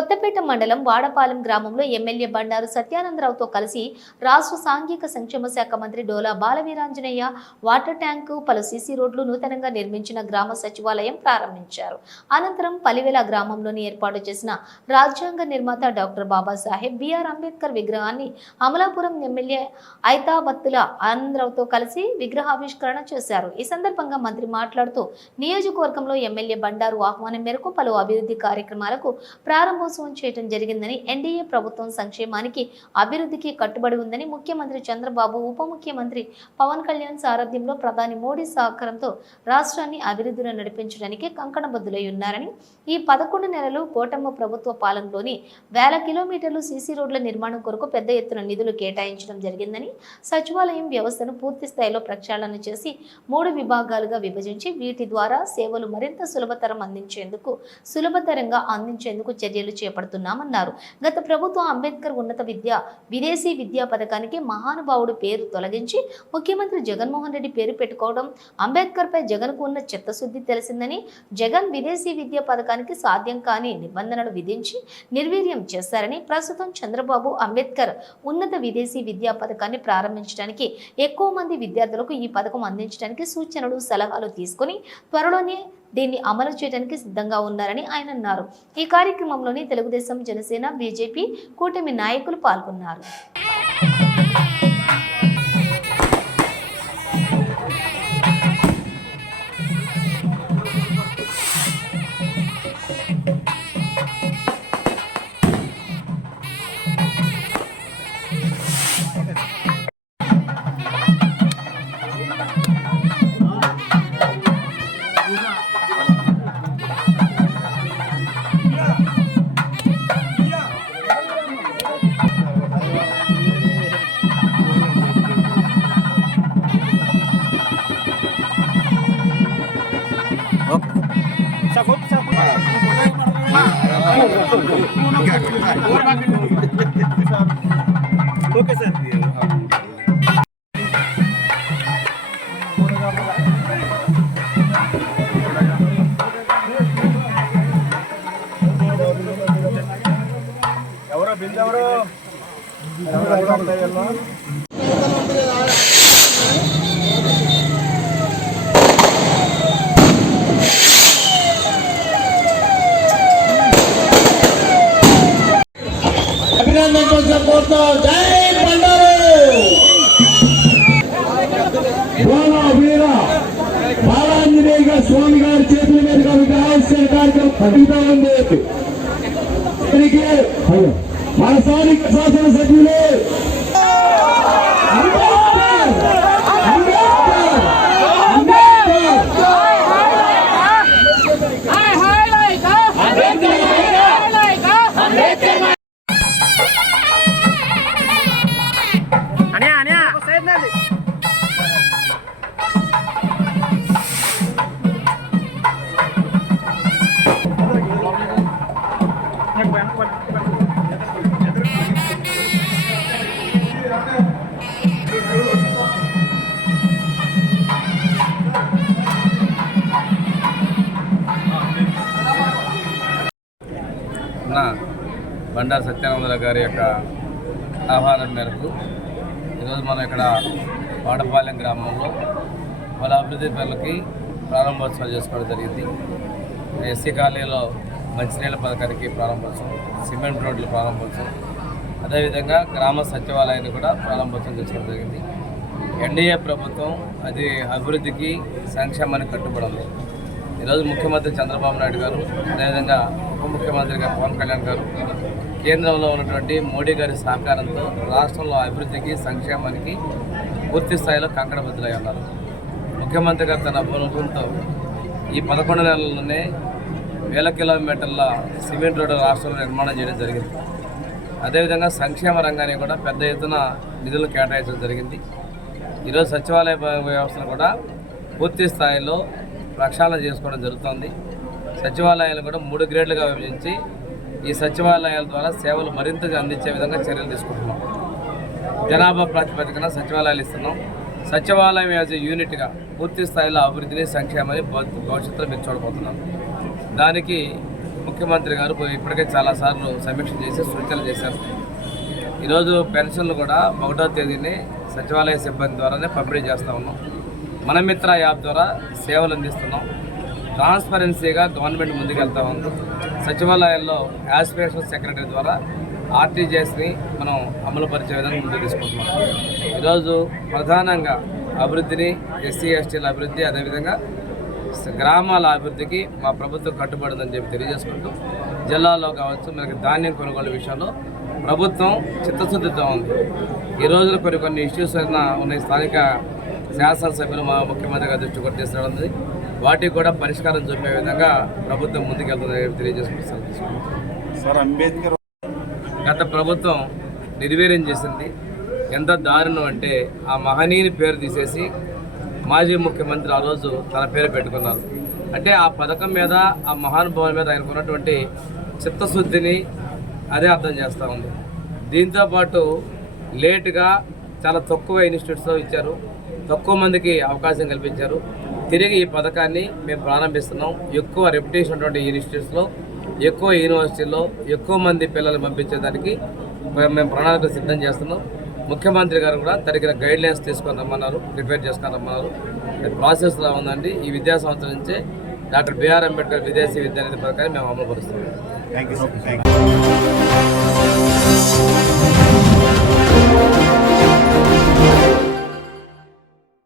కొత్తపేట మండలం వాడపాలెం గ్రామంలో ఎమ్మెల్యే బండారు సత్యానందరావుతో కలిసి రాష్ట్ర సాంఘిక సంక్షేమ శాఖ మంత్రి డోలా బాలవీరాంజనేయ వాటర్ ట్యాంకు, పలు సీసీ రోడ్లు నూతనంగా నిర్మించిన గ్రామ సచివాలయం ప్రారంభించారు. అనంతరం పలివెల గ్రామంలోని ఏర్పాటు చేసిన రాజ్యాంగ నిర్మాత డాక్టర్ బాబాసాహెబ్ బిఆర్ అంబేద్కర్ విగ్రహాన్ని అమలాపురం ఎమ్మెల్యే ఐతాబత్తుల ఆనందరావుతో కలిసి విగ్రహావిష్కరణ చేశారు. ఈ సందర్భంగా మంత్రి మాట్లాడుతూ నియోజకవర్గంలో ఎమ్మెల్యే బండారు ఆహ్వానం మేరకు పలు అభివృద్ధి కార్యక్రమాలకు ప్రారంభోత్సవం చేయడం జరిగిందని, ఎన్డీఏ ప్రభుత్వం సంక్షేమానికి అభివృద్ధికి కట్టుబడి ఉందని, ముఖ్యమంత్రి చంద్రబాబు, ఉప ముఖ్యమంత్రి పవన్ కళ్యాణ్ సారథ్యంలో ప్రధాని మోడీ సహకారంతో రాష్ట్రాన్ని అభివృద్ధిలో నడిపించడానికి కంకణబద్దులై ఉన్నారని, ఈ 11 నెలలు కోటమ్మ ప్రభుత్వ పాలనలోని వేల కిలోమీటర్లు సీసీ రోడ్ల నిర్మాణం కొరకు పెద్ద ఎత్తున నిధులు కేటాయించడం జరిగిందని, సచివాలయం వ్యవస్థను పూర్తి స్థాయిలో ప్రక్షాళన చేసి 3 విభాగాలుగా విభజించి వీటి ద్వారా సేవలు మరింత సులభతరంగా అందించేందుకు చర్యలు చేపడుతున్నామన్నారు. గత ప్రభుత్వం అంబేద్కర్ ఉన్నత విద్య విదేశీ విద్యా పథకానికి మహానుభావుడు పేరు తొలగించి ముఖ్యమంత్రి జగన్మోహన్ రెడ్డి పేరు పెట్టుకోవడం, అంబేద్కర్ పై జగన్కు ఉన్న చిత్తశుద్ధి తెలిసిందని, జగన్ విదేశీ విద్యా పథకానికి సాధ్యం కాని నిబంధనలు విధించి నిర్వీర్యం చేశారని, ప్రస్తుతం చంద్రబాబు అంబేద్కర్ ఉన్నత విదేశీ విద్యా పథకాన్ని ప్రారంభించడానికి, ఎక్కువ మంది విద్యార్థులకు ఈ పథకం అందించడానికి సూచనలు సలహాలు తీసుకుని త్వరలోనే దీన్ని అమలు చేయడానికి సిద్ధంగా ఉన్నారని ఆయన అన్నారు. ఈ కార్యక్రమంలోని తెలుగుదేశం, జనసేన, బీజేపీ కూటమి నాయకులు పాల్గొన్నారు. Okay sir. ఎవరో బిల్ ఎవరో జై బండారు వీర బాలాంజనేయ స్వామి గారి చేతుల మీదుగా విగ్రహావిష్కరణ కార్యక్రమం జరుగుతూ ఉంది. దీనికి మన స్థానిక శాసనసభ్యులు బండారు సత్యానందరావు గారి యొక్క ఆహ్వానం మేరకు ఈరోజు మనం ఇక్కడ వాడపాలెం గ్రామంలో పలు అభివృద్ధి పనులకి ప్రారంభోత్సవాలు చేసుకోవడం జరిగింది. ఎస్సీ కాలనీలో మంచినీళ్ళ పథకానికి ప్రారంభోత్సవం, సిమెంట్ రోడ్ల ప్రారంభోత్సవం, అదేవిధంగా గ్రామ సచివాలయాన్ని కూడా ప్రారంభోత్సవం చేసుకోవడం జరిగింది. ఎన్డీఏ ప్రభుత్వం అది అభివృద్ధికి సంక్షేమానికి కట్టుబడి ఉంది. ఈరోజు ముఖ్యమంత్రి చంద్రబాబు నాయుడు గారు, అదేవిధంగా ఉప ముఖ్యమంత్రిగా పవన్ కళ్యాణ్ గారు కేంద్రంలో ఉన్నటువంటి మోడీ గారి సహకారంతో రాష్ట్రంలో అభివృద్ధికి సంక్షేమానికి పూర్తి స్థాయిలో కంకణబద్దులై ఉన్నారు. ముఖ్యమంత్రి గారు తన అనుభవంతో ఈ 11 నెలల్లోనే వేల కిలోమీటర్ల సిమెంట్ రోడ్డు రాష్ట్రంలో నిర్మాణం చేయడం జరిగింది. అదేవిధంగా సంక్షేమ రంగాన్ని కూడా పెద్ద ఎత్తున నిధులు కేటాయించడం జరిగింది. ఈరోజు సచివాలయ వ్యవస్థను కూడా పూర్తి స్థాయిలో ప్రక్షాళన చేసుకోవడం జరుగుతుంది. సచివాలయాలు కూడా 3 గ్రేడ్లుగా విభజించి ఈ సచివాలయాల ద్వారా సేవలు మరింతగా అందించే విధంగా చర్యలు తీసుకుంటున్నాం. జనాభా ప్రాతిపదికన సచివాలయాలు ఇస్తున్నాం. సచివాలయం యాజ్ యూనిట్గా పూర్తి స్థాయిలో అభివృద్ధిని, సంక్షేమాన్ని భవిష్యత్తులో మీరు చూడబోతున్నాం. దానికి ముఖ్యమంత్రి గారు ఇప్పటికే చాలాసార్లు సమీక్ష చేసి సూచనలు చేశారు. ఈరోజు పెన్షన్లు కూడా 1వ తేదీని సచివాలయ సిబ్బంది ద్వారానే పంపిణీ చేస్తూ ఉన్నాం. మనమిత్ర యాప్ ద్వారా సేవలు అందిస్తున్నాం. ట్రాన్స్పరెన్సీగా గవర్నమెంట్ ముందుకెళ్తా ఉంది. సచివాలయాల్లో యాస్పిరేషన్ సెక్రటరీ ద్వారా ఆర్టీజీఎస్ని మనం అమలు పరిచే విధంగా ముందుకు తీసుకుంటున్నాం. ఈరోజు ప్రధానంగా అభివృద్ధిని, ఎస్సీ ఎస్టీల అభివృద్ధి, అదేవిధంగా గ్రామాల అభివృద్ధికి మా ప్రభుత్వం కట్టుబడిందని చెప్పి తెలియజేసుకుంటూ, జిల్లాలో కావచ్చు మనకి ధాన్యం కొనుగోలు విషయంలో ప్రభుత్వం చిత్తశుద్ధితో ఉంది. ఈ రోజున కొన్ని ఇష్యూస్ ఉన్నాయి. స్థానిక శాసనసభ్యులు మా ముఖ్యమంత్రి గారి దృష్టి కూడా తీసుకురావడం, వాటికి కూడా పరిష్కారం చూపే విధంగా ప్రభుత్వం ముందుకెళ్తుందని తెలియజేసుకుంటున్నాం. గత ప్రభుత్వం నిర్వీర్యం చేసింది. ఎంత దారుణం అంటే ఆ మహనీయుని పేరు తీసేసి మాజీ ముఖ్యమంత్రి ఆ రోజు తన పేరు పెట్టుకున్నారు. అంటే ఆ పథకం మీద, ఆ మహానుభావుల మీద ఆయనకు ఉన్నటువంటి చిత్తశుద్ధిని అదే అర్థం చేస్తూ ఉంది. దీంతోపాటు లేటుగా చాలా తక్కువ ఇన్స్టిట్యూట్స్లో ఇచ్చారు, తక్కువ మందికి అవకాశం కల్పించారు. తిరిగి ఈ పథకాన్ని మేము ప్రారంభిస్తున్నాం. ఎక్కువ రెప్యుటేషన్ ఉన్నటువంటి ఇన్స్టిట్యూట్స్లో, ఎక్కువ యూనివర్సిటీల్లో ఎక్కువ మంది పిల్లలు పంపించేదానికి మేము ప్రణాళికలు సిద్ధం చేస్తున్నాం. ముఖ్యమంత్రి గారు కూడా తగిన గైడ్లైన్స్ తీసుకొని రమ్మన్నారు, ప్రిపేర్ చేసుకొని రమ్మన్నారు. ప్రాసెస్లో ఉందండి. ఈ విద్యా సంవత్సరం నుంచే డాక్టర్ బిఆర్ అంబేద్కర్ విదేశీ విద్యానిధి పథకాన్ని మేము అమలు పరుస్తున్నాం. Thank you.